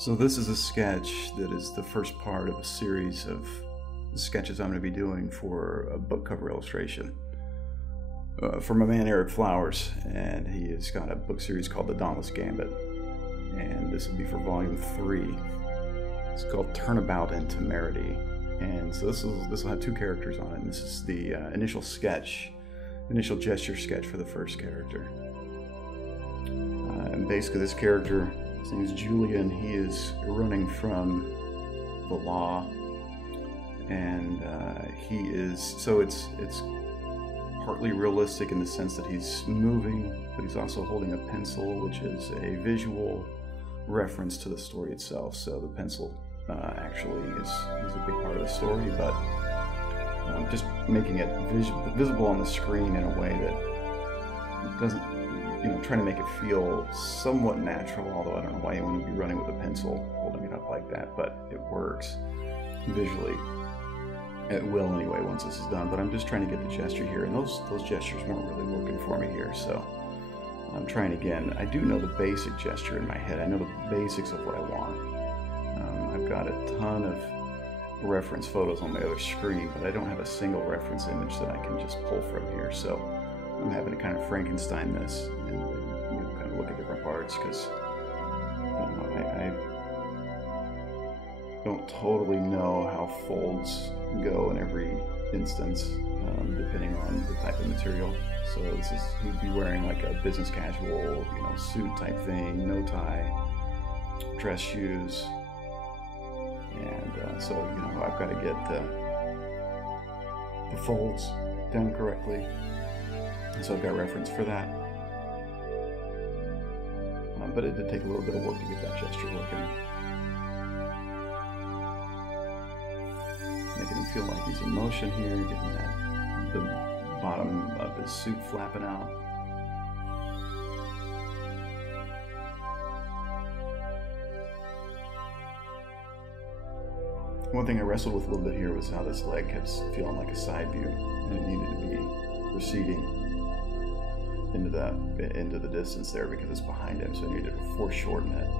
So this is a sketch that is the first part of a series of sketches I'm going to be doing for a book cover illustration from my man Erik Flowers, and he has got a book series called the Dauntless Gambit, and this will be for volume 3. It's called Turnabout Temerity, and so this will have 2 characters on it, and this is the initial gesture sketch for the first character. And basically this character, his name is Julian. He is running from the law, and it's partly realistic in the sense that he's moving, but he's also holding a pencil, which is a visual reference to the story itself. So the pencil actually is a big part of the story, but just making it visible on the screen in a way that doesn't, trying to make it feel somewhat natural, although I don't know why you want to be running with a pencil, holding it up like that, but it works visually. It will anyway once this is done, but I'm just trying to get the gesture here, and those gestures weren't really working for me here, so I'm trying again. I do know the basic gesture in my head. I know the basics of what I want. I've got a ton of reference photos on my other screen, but I don't have a single reference image that I can just pull from here, so I'm having to kind of Frankenstein this and kind of look at different parts, because I don't totally know how folds go in every instance, depending on the type of material. So he'd be wearing like a business casual, suit type thing, no tie, dress shoes, and so I've got to get the folds done correctly. So I've got reference for that. But it did take a little bit of work to get that gesture working. Making him feel like he's in motion here, getting the bottom of his suit flapping out. One thing I wrestled with a little bit here was how this leg kept feeling like a side view, and it needed to be receding into the distance there because it's behind him, so I needed to foreshorten it.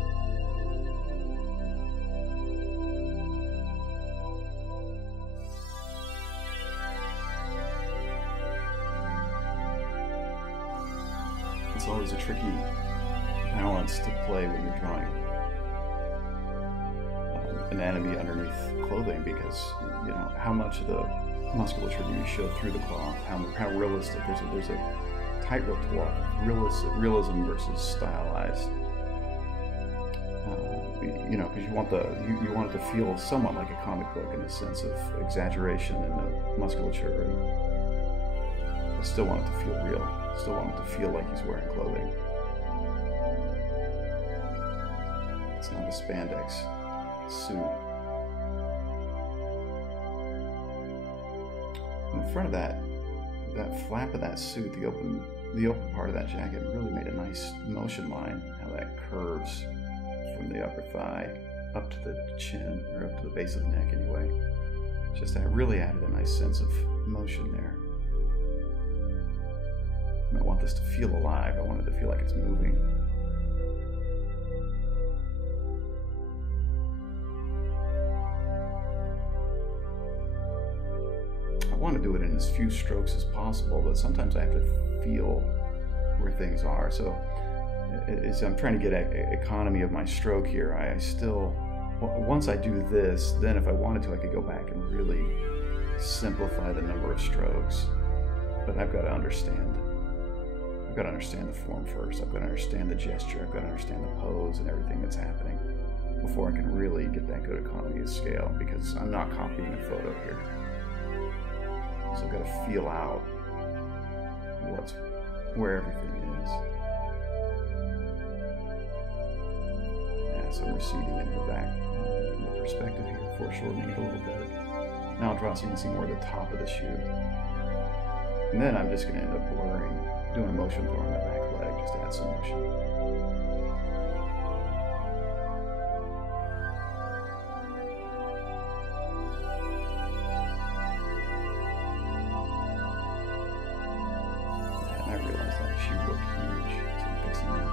It's always a tricky balance to play when you're drawing anatomy underneath clothing, because how much of the musculature do you show through the cloth? How realistic? There's a tightrope to walk. Realism versus stylized. Because you want it to feel somewhat like a comic book in the sense of exaggeration in the musculature, and I still want it to feel real. I still want it to feel like he's wearing clothing. It's not a spandex suit. In front of that flap of that suit, the open part of that jacket really made a nice motion line, how that curves from the upper thigh up to the chin, or up to the base of the neck anyway. Just that really added a nice sense of motion there. And I want this to feel alive. I want it to feel like it's moving. I want to do it in as few strokes as possible, but sometimes I have to feel where things are. So as I'm trying to get economy of my stroke here, I still, once I do this, then if I wanted to, I could go back and really simplify the number of strokes. But I've got to understand the form first. I've got to understand the gesture. I've got to understand the pose and everything that's happening before I can really get that good economy of scale, because I'm not copying a photo here. So I've got to feel out where everything is. Yeah, so I'm receding into the back, in the perspective here, foreshortening it a little bit. Now I'll draw so you can see more of the top of the shoe. And then I'm just going to end up blurring, doing a motion blur on my back leg, just to add some motion. I realized that she looked huge, so I'm fixing that.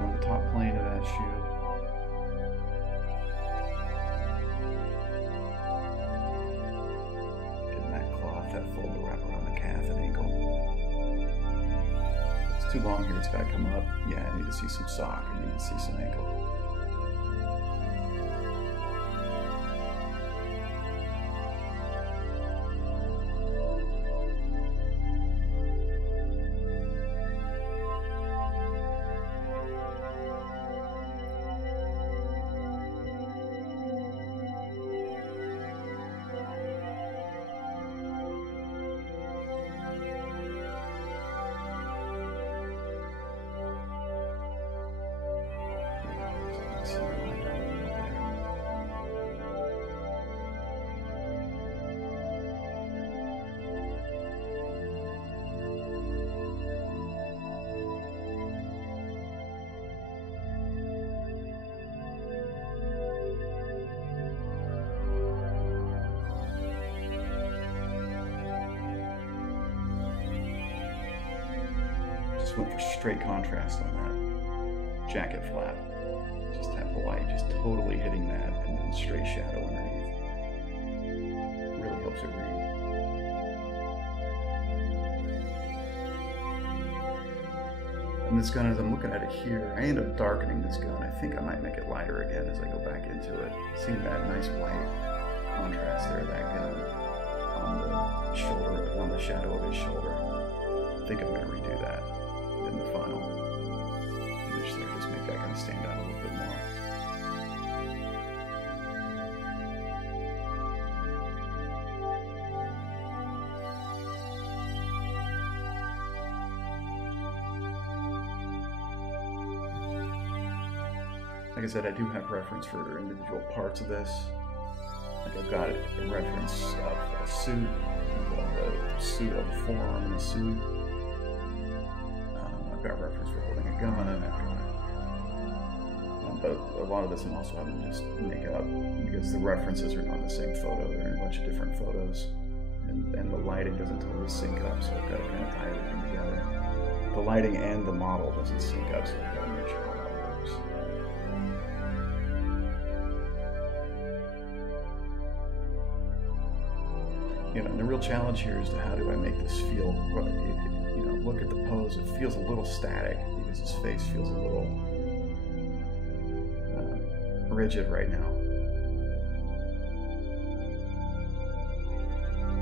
Showing the It's too long here, it's gotta come up. Yeah, I need to see some sock, I need to see some ankle. Just went for straight contrast on that jacket flap. Just have the light just totally hitting that and then straight shadow underneath. Really helps it read. And this gun, as I'm looking at it here, I end up darkening this gun. I think I might make it lighter again as I go back into it. Seeing that nice white contrast there, that gun on the shoulder, on the shadow of his shoulder. I think I'm going to redo that in the final image there, just make that kind of stand out a little bit more. Like I said, I do have reference for individual parts of this. Like I've got a reference of a suit, the suit of a forearm in a suit. I've got reference for holding a gun, and I've got, but a lot of this I'm also having to just make up because the references are not in the same photo. They're in a bunch of different photos, and the lighting doesn't totally sync up, so I've got to kind of tie everything together. The lighting and the model doesn't sync up, so I've got to make sure all that works. You know, and the real challenge here is to how do I make this feel, you know, look at the pose, it feels a little static because his face feels a little rigid right now.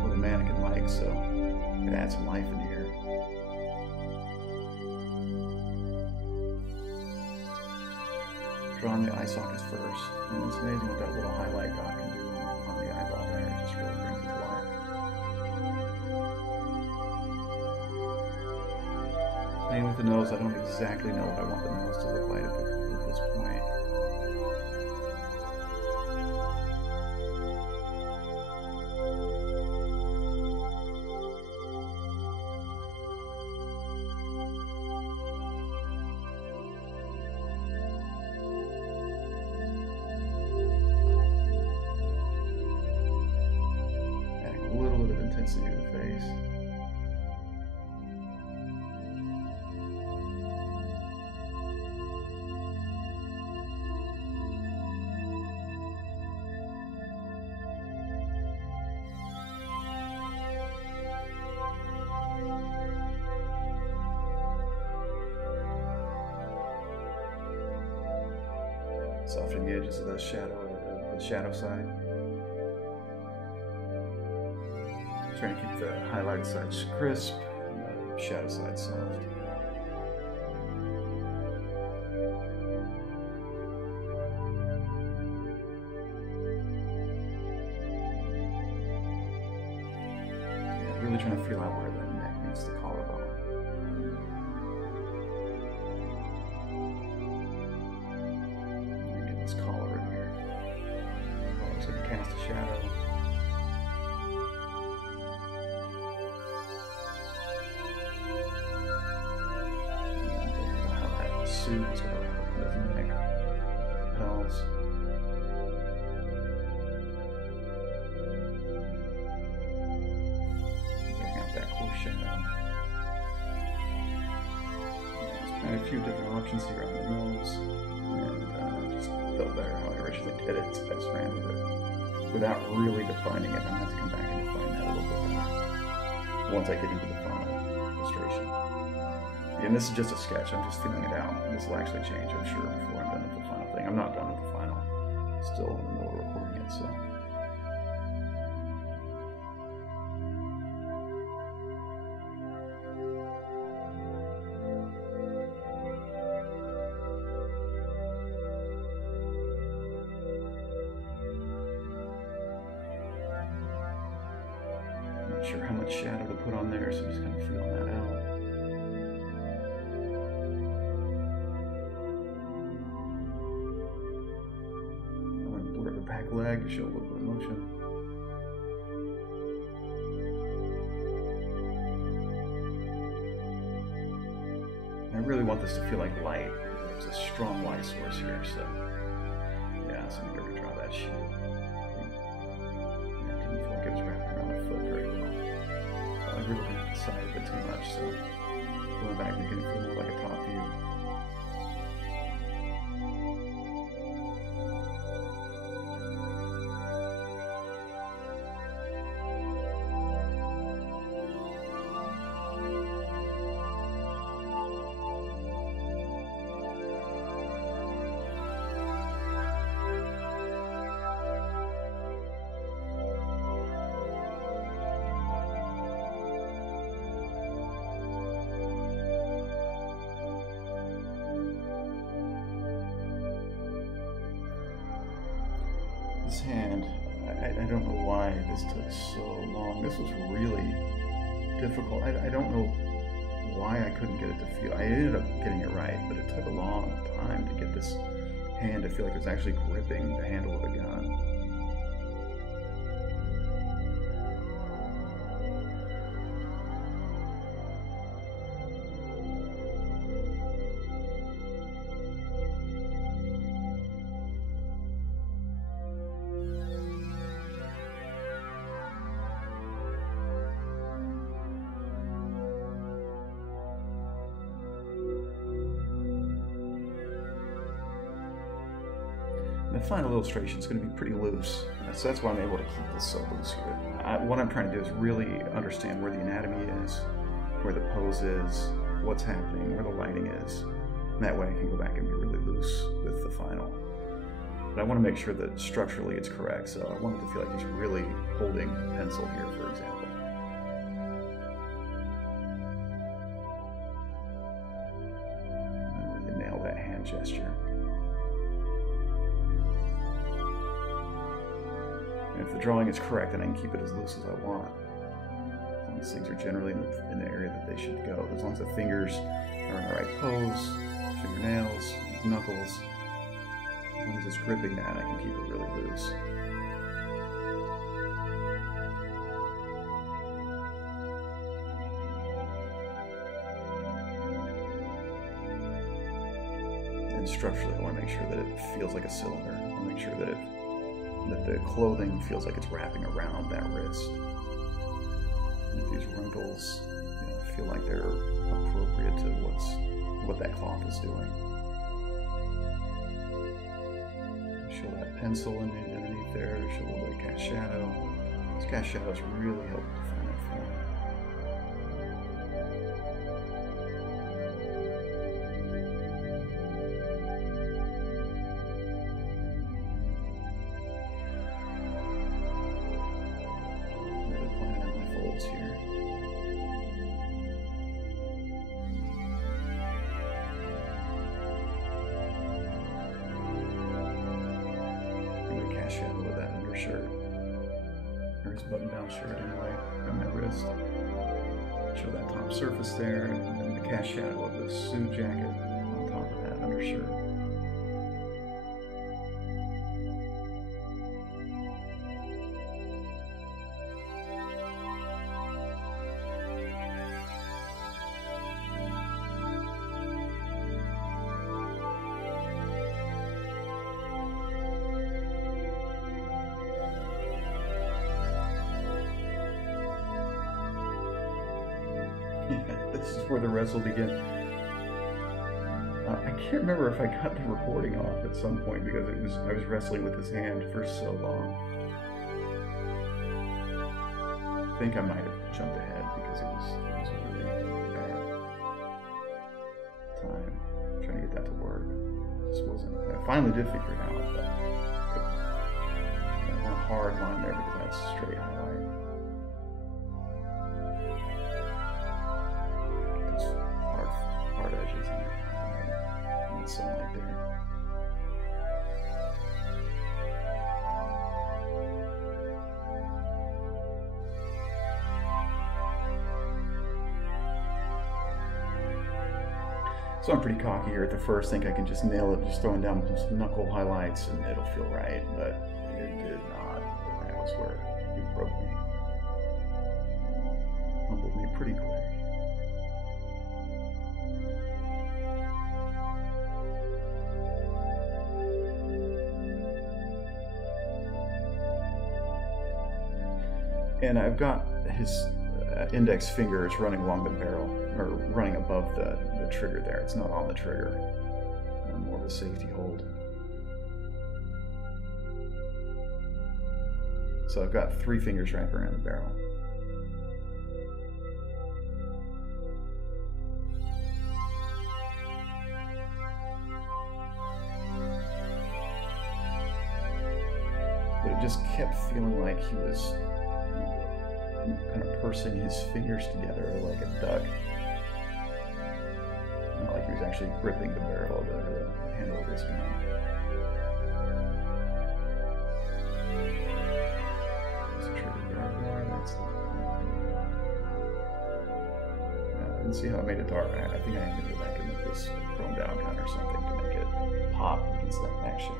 With a mannequin like, so I'm gonna add some life in here. Draw on the eye sockets first, and it's amazing what that little highlight dot can do on the eyeball there. It just really brings it to life. Playing with the nose, I don't exactly know what I want the nose to look like at this point. Adding a little bit of intensity to the face. Softening the edges of the shadow side. Trying to keep the highlighted sides crisp and the shadow side soft. Yeah, really trying to feel out where the neck meets the collarbone. Collar in here. Always going to cast a shadow. And how that suit is going to help with the neck, the lapels. Bring out that cool shadow. There's a few different options here on the nose. Just felt better how I originally did it, so I just ran with it. Without really defining it, I'm going to have to come back and define that a little bit better once I get into the final illustration. And this is just a sketch. I'm just feeling it out. This will actually change, I'm sure, before I'm done with the final thing. I'm not done with the final. Still in the middle of recording it, so. I'm not sure how much shadow to put on there, so I'm just kind of feeling that out. Back leg to show a little bit of motion. I really want this to feel like light. There's a strong light source here, so yeah, so I'm going to redraw that shape. Yeah, it didn't feel like it was wrapped around the foot very well. So I really didn't decide a bit too much, so going back making it feel more like a top view. This hand, I don't know why this took so long. This was really difficult. I don't know why I couldn't get it to feel. I ended up getting it right, but it took a long time to get this hand to feel like it was actually gripping the handle of a gun. The final illustration is going to be pretty loose, so that's why I'm able to keep this so loose here. What I'm trying to do is really understand where the anatomy is, where the pose is, what's happening, where the lighting is. And that way I can go back and be really loose with the final. But I want to make sure that structurally it's correct, so I want it to feel like he's really holding a pencil here, for example. I really nail that hand gesture. And if the drawing is correct, then I can keep it as loose as I want. As long as things are generally in the area that they should go. As long as the fingers are in the right pose, fingernails, knuckles. As long as it's gripping that, I can keep it really loose. And structurally, I want to make sure that it feels like a cylinder. I want to make sure that the clothing feels like it's wrapping around that wrist. That these wrinkles, feel like they're appropriate to what that cloth is doing. Show that pencil underneath there, show a little bit of cast shadow. These cast shadows really help define that form. Really planning out my folds here. Shadow of that undershirt, or his button-down shirt anyway, on my wrist. Show that top surface there, and then the cast shadow of the suit jacket on top of that undershirt. This is where the rest will begin. I can't remember if I cut the recording off at some point because I was wrestling with his hand for so long. I think I might have jumped ahead because it was really bad. time trying to get that to work. It just wasn't. I finally did figure it out, but I want a hard line there because that's straight highlight. Those hard edges in there. And the sunlight there. So I'm pretty cocky here at the first, think I can just nail it, just throwing down some knuckle highlights and it'll feel right, but it did not. That was where it broke me. Humbled me pretty quick. And I've got his index fingers running along the barrel, or running above the trigger there. It's not on the trigger. More of a safety hold. So I've got 3 fingers wrapped around the barrel. But it just kept feeling like he was kind of pursing his fingers together like a duck. Not like he was actually gripping the barrel of the handle of his gun. There's a trigger guard there. That's the... I didn't see how I made it dark. I think I had to go back and make this chrome down gun or something to make it pop against that back shadow.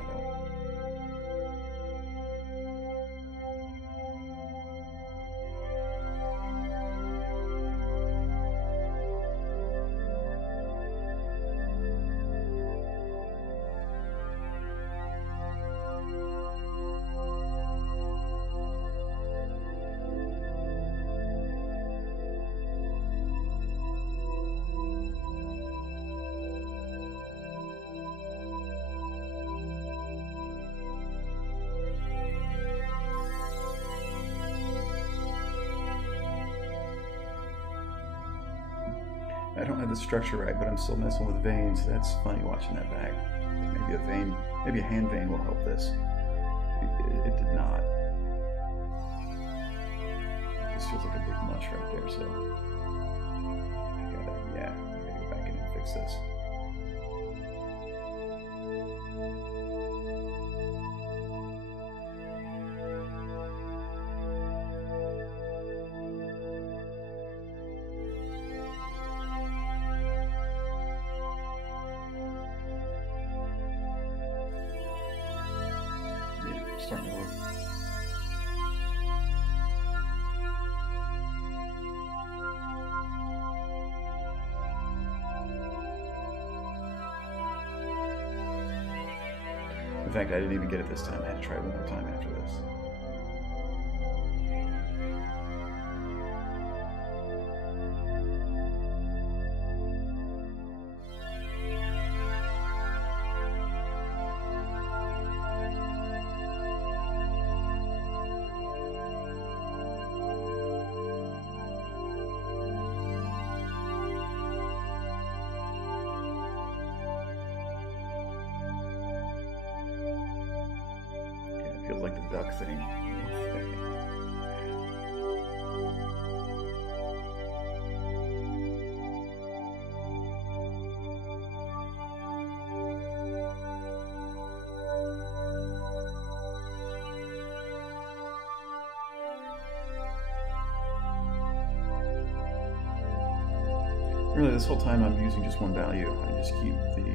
I don't have the structure right, but I'm still messing with veins. That's funny watching that back. Maybe a vein, maybe a hand vein will help this. It did not. It just feels like a big mush right there, so I gotta go back in and fix this. Starting to work. In fact, I didn't even get it this time. I had to try it one more time after this. Feels like the duck thing. Really, this whole time I'm using just one value. I just keep the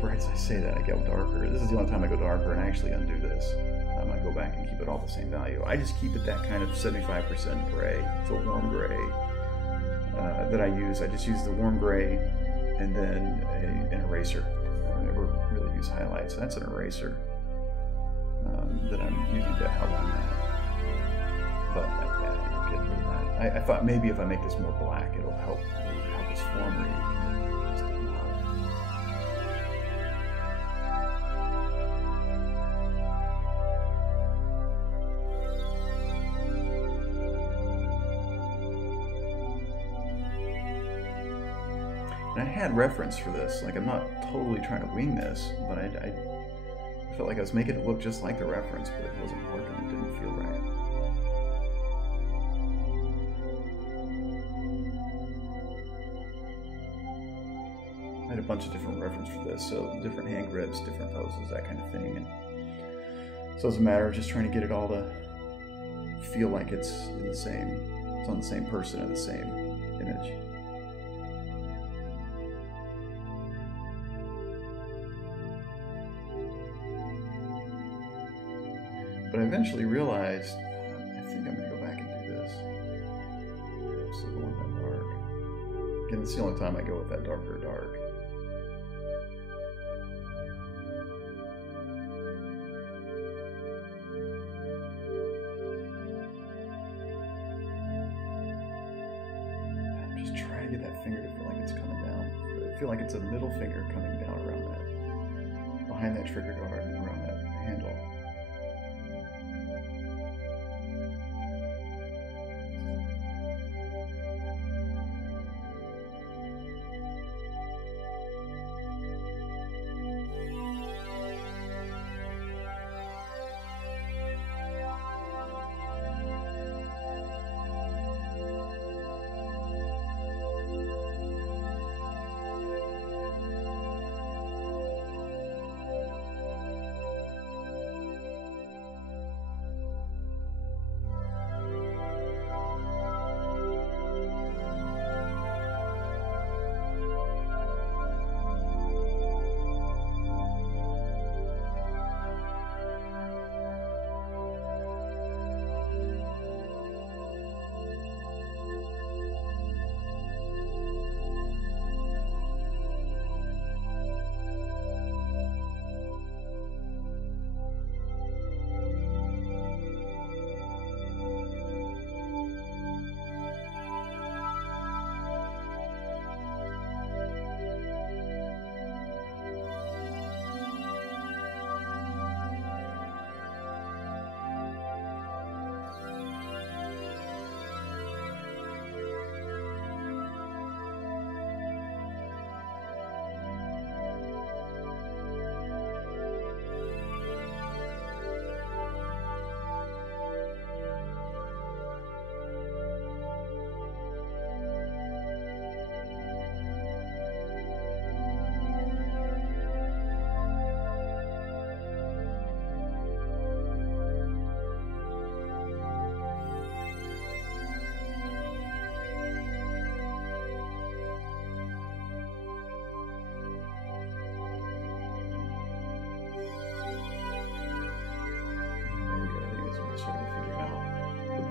right as I say that, I go darker. This is the only time I go darker, and I actually undo this. I go back and keep it all the same value. I just keep it that kind of 75% gray. It's a warm gray that I use. I just use the warm gray and then an eraser. I don't ever really use highlights. That's an eraser that I'm using to outline that. But I don't get rid of that. I thought maybe if I make this more black, it'll help this form read. had reference for this. Like, I'm not totally trying to wing this, but I felt like I was making it look just like the reference, but it wasn't working. It didn't feel right. I had a bunch of different references for this, so different hand grips, different poses, that kind of thing. And so it's a matter of just trying to get it all to feel like it's on the same person in the same image. But I eventually realized, I think I'm going to go back and do this. I'm still going with that dark. Again, it's the only time I go with that darker dark. I'm just trying to get that finger to feel like it's coming down. I feel like it's a middle finger coming down around that, behind that trigger guard and around that handle.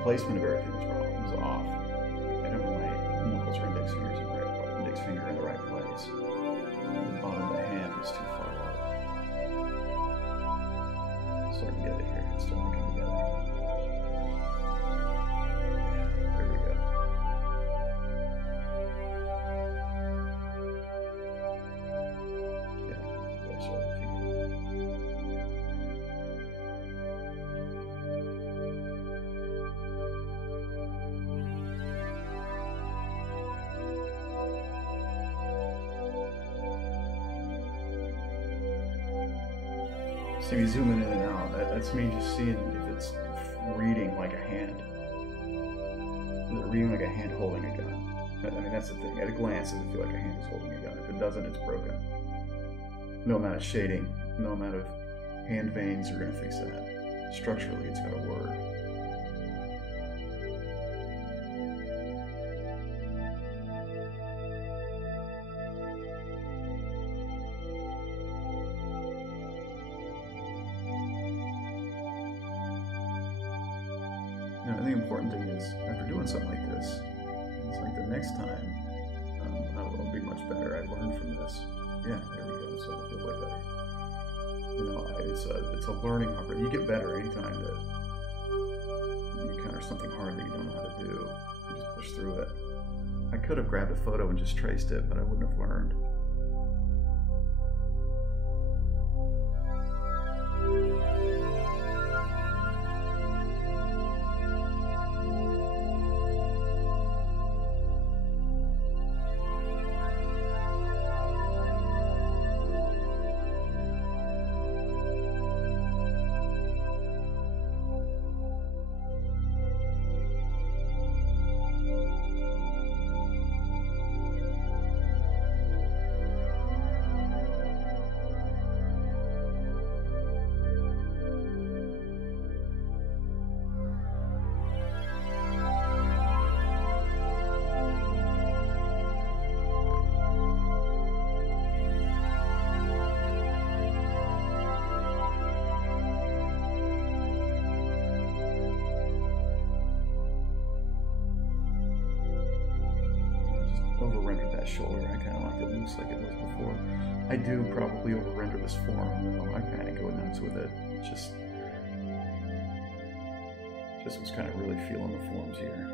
Placement of everything was off. I don't have my knuckles or index fingers in the right, index finger in the right place. The bottom of the hand is too far up. Starting to get it here. It's starting to come together. There we go. Yeah, that's what I figured. See me zooming in and out. That's me just seeing if it's reading like a hand. Is it reading like a hand holding a gun? I mean, that's the thing. At a glance, does it feel like a hand is holding a gun? If it doesn't, it's broken. No amount of shading, no amount of hand veins are going to fix that. Structurally, it's got to work. Now, the important thing is, after doing something like this, it's like the next time, it'll be much better. I learned from this. Yeah, there we go. So it'll feel way better. You know, it's a learning opportunity. You get better anytime that you encounter something hard that you don't know how to do. You just push through it. I could have grabbed a photo and just traced it, but I wouldn't have learned. shoulder. I kind of like it loose like it was before. I do probably over-render this form, though. I kind of go nuts with it. Just was kind of really feeling the forms here.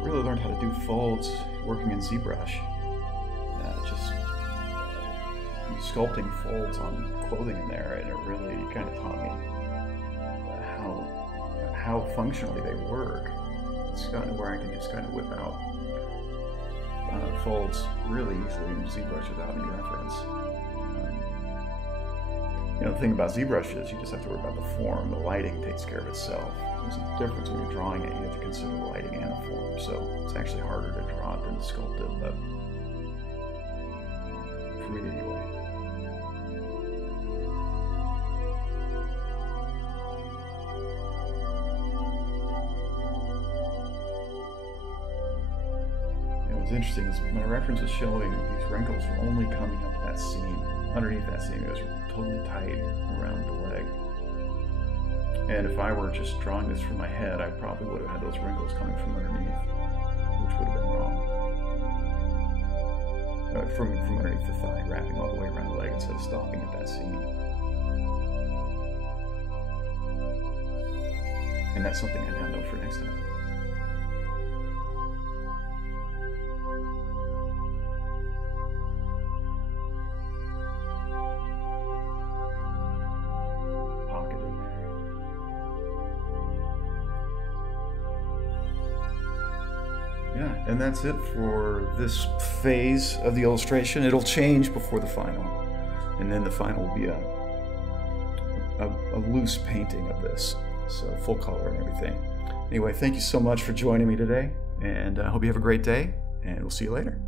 Really learned how to do folds working in ZBrush. Just sculpting folds on clothing in there, and it really kind of taught me how functionally they work. It's gotten where I can just kind of whip out folds really easily in ZBrush without any reference. The thing about ZBrush is you just have to worry about the form. The lighting takes care of itself. There's a difference when you're drawing it. You have to consider the lighting and the form, so it's actually harder to draw it than to sculpt it, but for me anyway. What's interesting is my reference is showing these wrinkles were only coming up to that seam. Underneath that seam, it was totally tight around the leg. And if I were just drawing this from my head, I probably would have had those wrinkles coming from underneath, which would have been wrong. From underneath the thigh, wrapping all the way around the leg instead of stopping at that seam. And that's something I now know for next time. Yeah, and that's it for this phase of the illustration. It'll change before the final, and then the final will be a loose painting of this, so full color and everything. Anyway, thank you so much for joining me today, and I hope you have a great day, and we'll see you later.